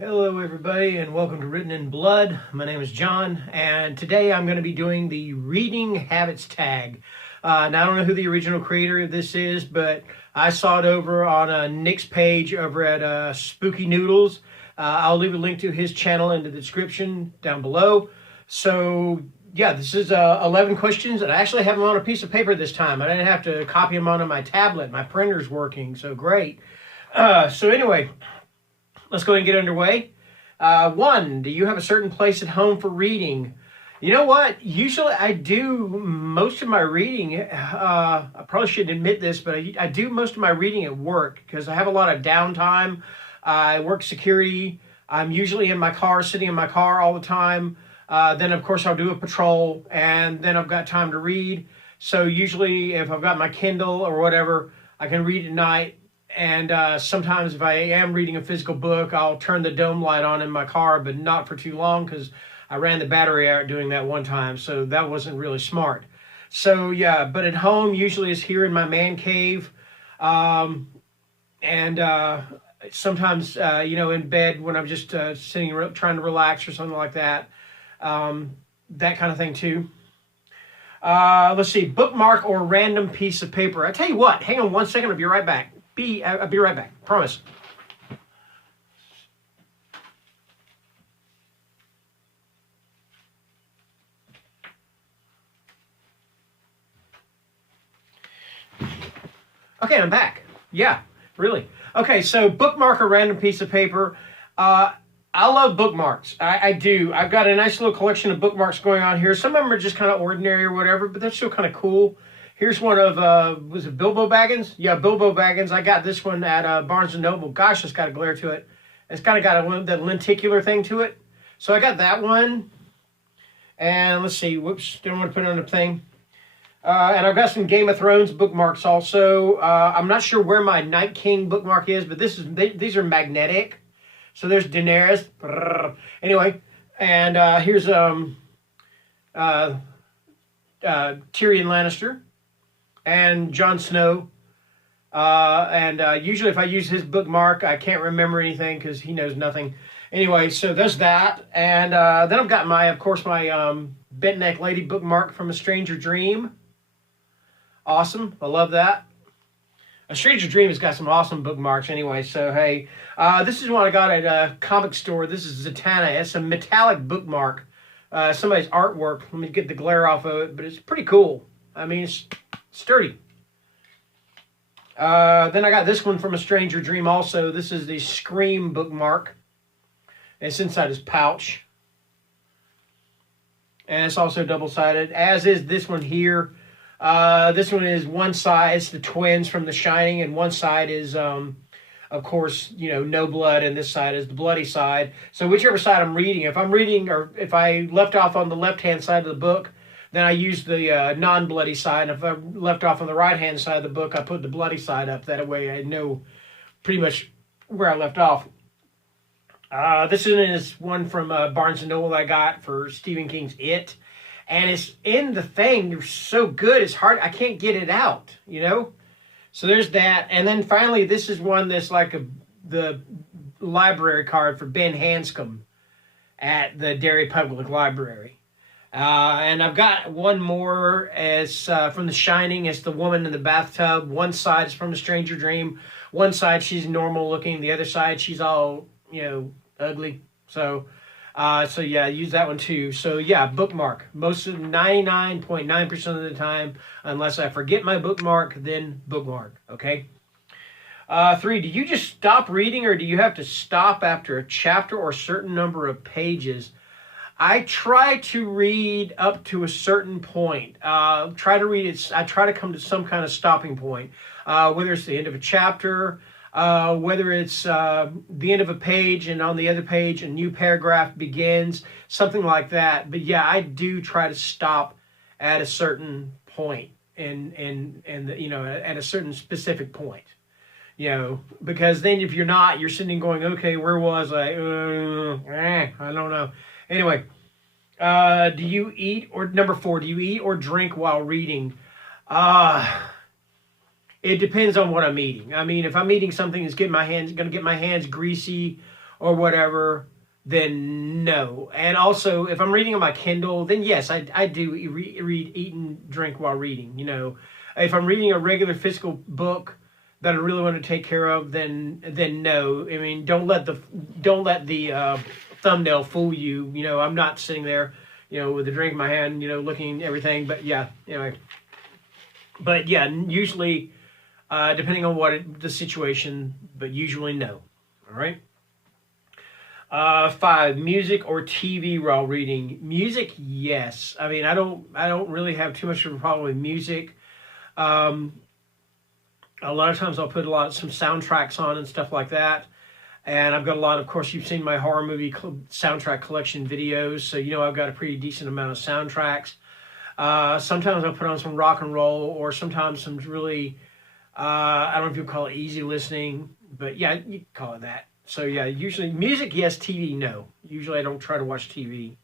Hello everybody and welcome to Written in Blood. My name is John and today I'm going to be doing the reading habits tag. Now I don't know who the original creator of this is, but I saw it over on Nick's page over at Spooky Noodles. I'll leave a link to his channel in the description down below. So yeah, this is 11 questions and I actually have them on a piece of paper this time. I didn't have to copy them onto my tablet. My printer's working, so great. So anyway, let's go ahead and get underway. 1, do you have a certain place at home for reading? You know what? Usually I do most of my reading. I probably shouldn't admit this, but I do most of my reading at work because I have a lot of downtime. I work security. I'm usually in my car, sitting in my car all the time. Then, of course, I'll do a patrol, and then I've got time to read. So usually if I've got my Kindle or whatever, I can read at night. And sometimes if I am reading a physical book, I'll turn the dome light on in my car, but not for too long because I ran the battery out doing that one time. So that wasn't really smart. So yeah, but at home usually is here in my man cave. Sometimes, in bed when I'm just sitting, trying to relax or something like that. That kind of thing too. Let's see, bookmark or random piece of paper. I tell you what, hang on one second, I'll be right back. I'll be right back, promise. Okay, I'm back. Yeah, really. Okay, so bookmark or random piece of paper. I love bookmarks. I do. I've got a nice little collection of bookmarks going on here. Some of them are just kind of ordinary or whatever, but they're still kind of cool. Here's one of, was it Bilbo Baggins? Yeah, Bilbo Baggins. I got this one at Barnes & Noble. Gosh, it's got a glare to it. It's kind of got that lenticular thing to it. So I got that one. And let's see. Whoops, didn't want to put it on the thing. And I've got some Game of Thrones bookmarks also. I'm not sure where my Night King bookmark is, but these are magnetic. So there's Daenerys. Anyway, and here's Tyrion Lannister and Jon Snow. Usually if I use his bookmark, I can't remember anything because he knows nothing. Anyway, so there's that. And then I've got my bent neck lady bookmark from A Stranger Dream. Awesome. I love that. A Stranger Dream has got some awesome bookmarks anyway. So, hey, this is one I got at a comic store. This is Zatanna. It's a metallic bookmark. Somebody's artwork. Let me get the glare off of it, but it's pretty cool. I mean, it's sturdy. Then I got this one from A Stranger Dream also. This is the Scream bookmark. It's inside his pouch. And it's also double-sided, as is this one here. This one is one side, it's the twins from The Shining, and one side is, of course, no blood, and this side is the bloody side. So whichever side I'm reading, if I'm reading, or if I left off on the left-hand side of the book, then I use the non-bloody side. And if I left off on the right-hand side of the book, I put the bloody side up. That way I know pretty much where I left off. This is one from Barnes & Noble that I got for Stephen King's It. And it's in the thing. It's so good. It's hard. I can't get it out, So there's that. And then finally, this is one that's like the library card for Ben Hanscom at the Derry Public Library. And I've got one more as from The Shining. It's the woman in the bathtub. One side is from A Stranger Dream. One side, she's normal looking. The other side, she's all, ugly. So yeah, use that one too. So yeah, bookmark. Most of 99.9% of the time, unless I forget my bookmark, then bookmark. Okay. 3, do you just stop reading or do you have to stop after a chapter or a certain number of pages? I try to read up to a certain point. I try to come to some kind of stopping point, whether it's the end of a chapter, whether it's the end of a page and on the other page a new paragraph begins, something like that. But yeah, I do try to stop at a certain point and at a certain specific point. Because then if you're not, you're sitting going, okay, where was I? I don't know. Anyway, do you eat, or number 4, do you eat or drink while reading? It depends on what I'm eating. I mean, if I'm eating something that's going to get my hands greasy, or whatever, then no. And also, if I'm reading on my Kindle, then yes, I do read, eat, and drink while reading. You know, if I'm reading a regular physical book that I really want to take care of, then no. I mean, don't let the thumbnail fool you. You know, I'm not sitting there, you know, with a drink in my hand, you know, looking at everything. But yeah, anyway. But yeah, usually, depending on the situation, but usually no. All right. 5, music or TV while reading. Music, yes. I mean, I don't really have too much of a problem with music. A lot of times I'll put some soundtracks on and stuff like that. And I've got a lot, of course, you've seen my horror movie soundtrack collection videos, so you know I've got a pretty decent amount of soundtracks. Sometimes I'll put on some rock and roll, or sometimes some really, I don't know if you call it easy listening, but yeah, you can call it that. So yeah, usually music, yes. TV, no. Usually I don't try to watch TV.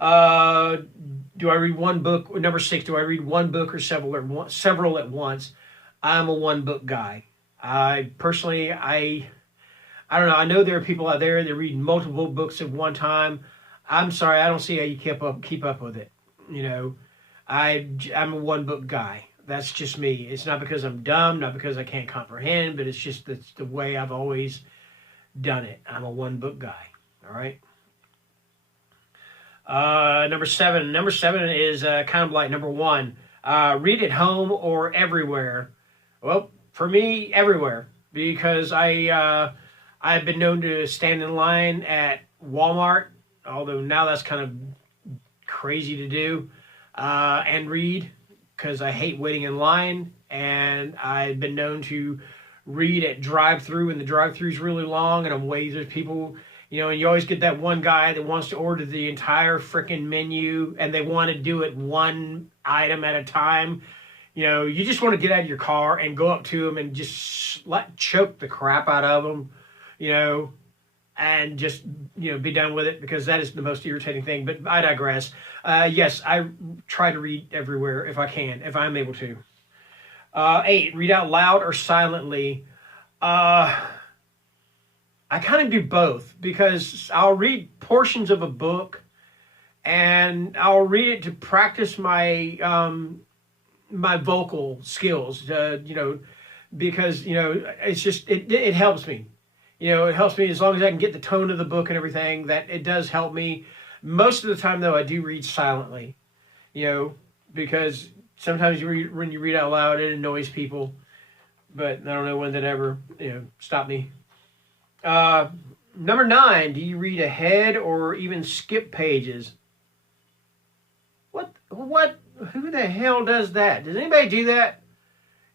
Do I read one book? Number 6, do I read one book or several at once? I'm a one book guy. I personally, I don't know. I know there are people out there that read multiple books at one time. I'm sorry, I don't see how you keep up with it. You know, I'm a one book guy. That's just me. It's not because I'm dumb, not because I can't comprehend, but it's just that's the way I've always done it. I'm a one book guy. All right. Number 7. Number 7 is kind of like number 1. Read at home or everywhere. Well, for me, everywhere, because I've been known to stand in line at Walmart, although now that's kind of crazy to do, and read, because I hate waiting in line. And I've been known to read at drive-through, and the drive-through is really long, and I'm waiting. There's people, you know, and you always get that one guy that wants to order the entire freaking menu, and they want to do it one item at a time. You know, you just want to get out of your car and go up to them and just choke the crap out of them, you know, and just, you know, be done with it, because that is the most irritating thing. But I digress. Yes, I try to read everywhere if I can, if I'm able to. 8, read out loud or silently. I kind of do both, because I'll read portions of a book and I'll read it to practice my my vocal skills, you know, because, you know, it's just, it helps me. You know, it helps me as long as I can get the tone of the book and everything, that it does help me. Most of the time, though, I do read silently, you know, because sometimes when you read out loud, it annoys people. But I don't know when that ever, you know, stopped me. Number 9, do you read ahead or even skip pages? What? Who the hell does that? Does anybody do that?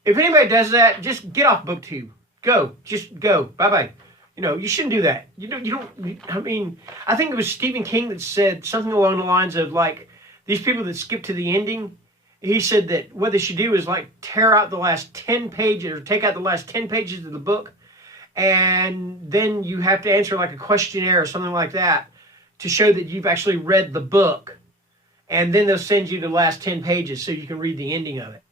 If anybody does that, just get off BookTube. Go. Just go. Bye-bye. You know, you shouldn't do that. You don't, I mean, I think it was Stephen King that said something along the lines of, like, these people that skip to the ending, he said that what they should do is, like, tear out the last 10 pages, or take out the last 10 pages of the book, and then you have to answer, like, a questionnaire or something like that to show that you've actually read the book. And then they'll send you the last 10 pages so you can read the ending of it.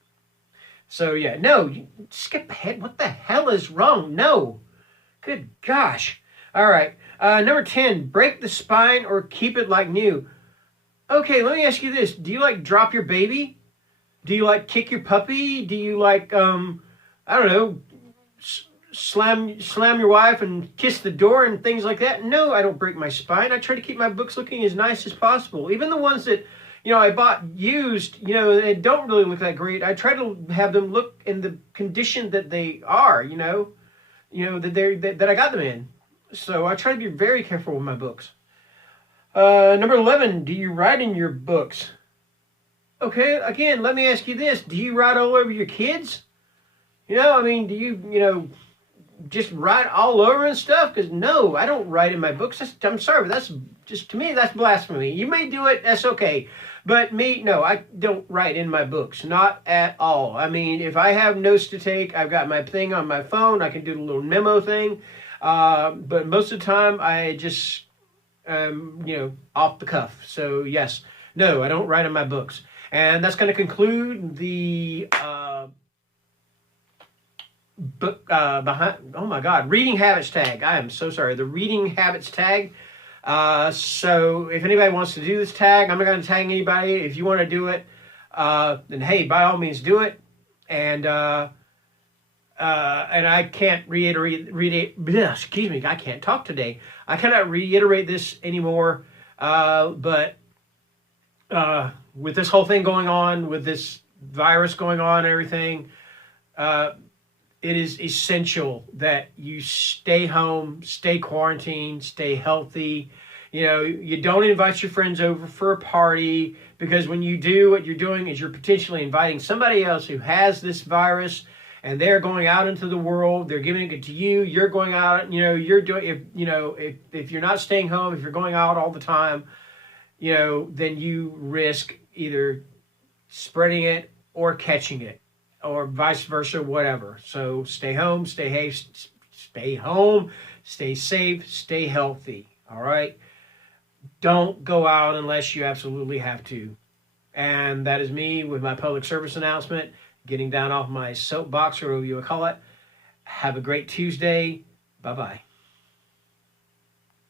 So, yeah, no, you skip ahead. What the hell is wrong? No. Good gosh. All right. Number 10, break the spine or keep it like new. Okay, let me ask you this. Do you, like, drop your baby? Do you, like, kick your puppy? Do you, like, I don't know, slam your wife and kiss the door and things like that? No, I don't break my spine. I try to keep my books looking as nice as possible. Even the ones that, you know, I bought used, you know, they don't really look that great. I try to have them look in the condition that they are, you know, that I got them in. So I try to be very careful with my books. Number 11, do you write in your books? Okay, again, let me ask you this. Do you write all over your kids? You know, I mean, do you, you know, just write all over and stuff? Because no, I don't write in my books. I'm sorry, but that's just, to me, that's blasphemy. You may do it, that's okay. But me, no, I don't write in my books. Not at all. I mean, if I have notes to take, I've got my thing on my phone. I can do the little memo thing. But most of the time, I just, you know, off the cuff. So, yes, no, I don't write in my books. And that's going to conclude the reading habits tag. I am so sorry. The reading habits tag. So if anybody wants to do this tag, I'm not going to tag anybody. If you want to do it, then hey, by all means do it. And I can't excuse me, I can't talk today. I cannot reiterate this anymore. But with this whole thing going on, with this virus going on and everything, it is essential that you stay home, stay quarantined, stay healthy. You know, you don't invite your friends over for a party, because when you do, what you're doing is you're potentially inviting somebody else who has this virus, and they're going out into the world. They're giving it to you. You're going out. You know, you're doing. If you're not staying home, if you're going out all the time, you know, then you risk either spreading it or catching it, or vice versa, whatever. So stay home, stay safe, stay healthy. All right. Don't go out unless you absolutely have to. And that is me with my public service announcement, getting down off my soapbox, or whatever you would call it. Have a great Tuesday. Bye-bye.